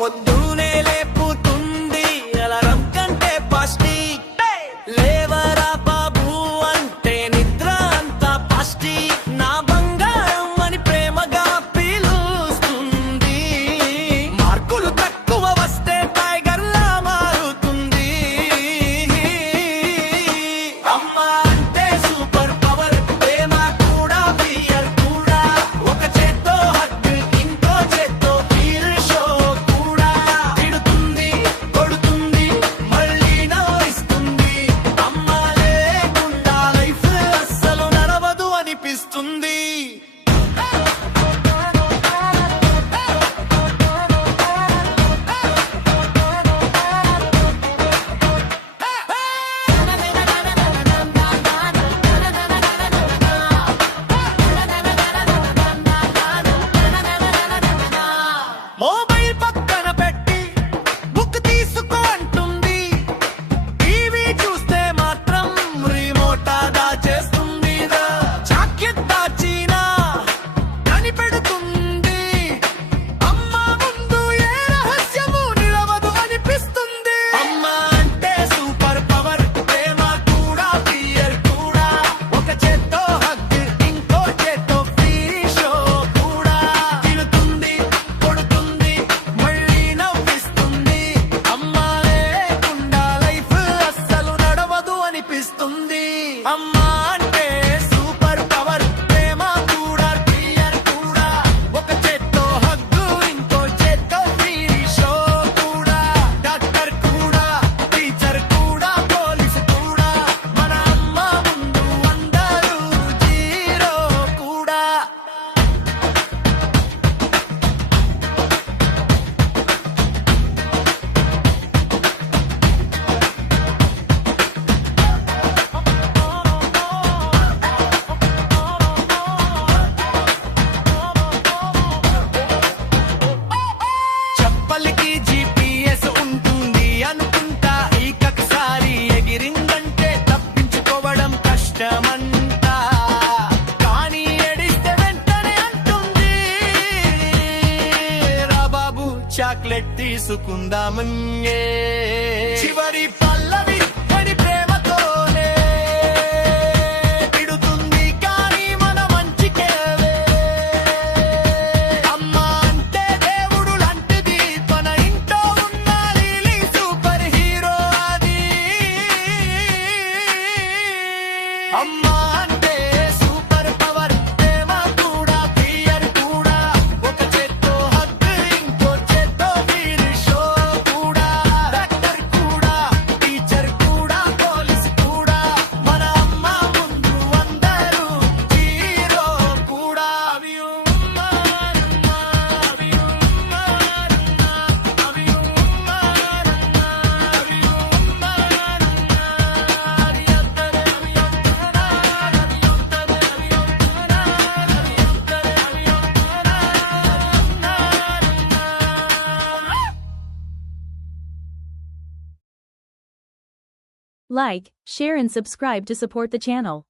పొద్దునే లేపుతుంది అలారం కంటే పాస్టి లేవరా బాబు అంటే నిద్ర అంతా పాస్టి నా బంగారం అని ప్రేమగా పిలుస్తుంది మార్కులు తక్కువ వస్తే టైగర్ లా మారుతుంది అమ్మ అంటే సూపర్ పవర్ ప్రేమ కూడా ఫియర్ కూడా ఒక చేత్తో హగ్ ఇంకో చేత్తో ఫీల్ షో కూడా తిడుతుంది కొడుతుంది మళ్ళీ నవ్విస్తుంది అమ్మ లేకుండా లైఫ్ అస్సలు నడవదు అనిపిస్తుంది మొబైల్ పక్కన పెట్టి బుక్ తీసుకో అంటుంది టీవీ చూస్తే మాత్రం రిమోట్ దాచేస్తుంది జాకెట్ దాచినా కనిపెడుతుంది అమ్మ ముందు ఏ రహస్యము నిలవదు అనిపిస్తుంది అమ్మ అంటే సూపర్ పవర్ ప్రేమ కూడా ఫియర్ కూడా ఒక చేత్తో హగ్ ఇంకో చేత్తో ఫ్రీ షో కూడా తిడుతుంది కొడుతుంది మళ్ళీ నవ్విస్తుంది అమ్మ లేకుండా లైఫ్ అస్సలు నడవదు అనిపిస్తుంది అమ్మ అంటే సూపర్ పవర్ ప్రేమ కూడా ఫియర్ కూడా ఒక చేత్తో హగ్గు ఇంకో చేత్తో ఫ్రీ షో కూడా డాక్టర్ కూడా టీచర్ కూడా పోలీసు కూడా మన అమ్మ ముందు అందరూ జీరో కూడా చెప్పలికి జీపీఎస్ ఉంటుంది అనుకుంటా ఈకసారి ఎగిరిందంటే తప్పించుకోవడం కష్టమంట కానీ ఎడిస్తే వెంటనే అంటుంది రా బాబు చాక్లెట్ తీసుకుందామన్యే చివరి పల్లవి పడి ప్రేమతోనే తిడుతుంది కానీ మన మంచికేలే అమ్మ అంటే దేవుడు లాంటిది తన ఇంట్లో ఉన్న లీలీ సూపర్ హీరో అది అమ్మ అంటే సూపర్ పవర్ ప్రేమ కూడా ఫియర్ కూడా ఒక చేత్తో హగ్ ఇంకో చేత్తో ఫీల్ షో కూడా డాక్టర్ కూడా టీచర్ కూడా పోలీసు కూడా మన అమ్మ ముందు అందరూ జీరో కూడా అవి Like, share and subscribe to support the channel.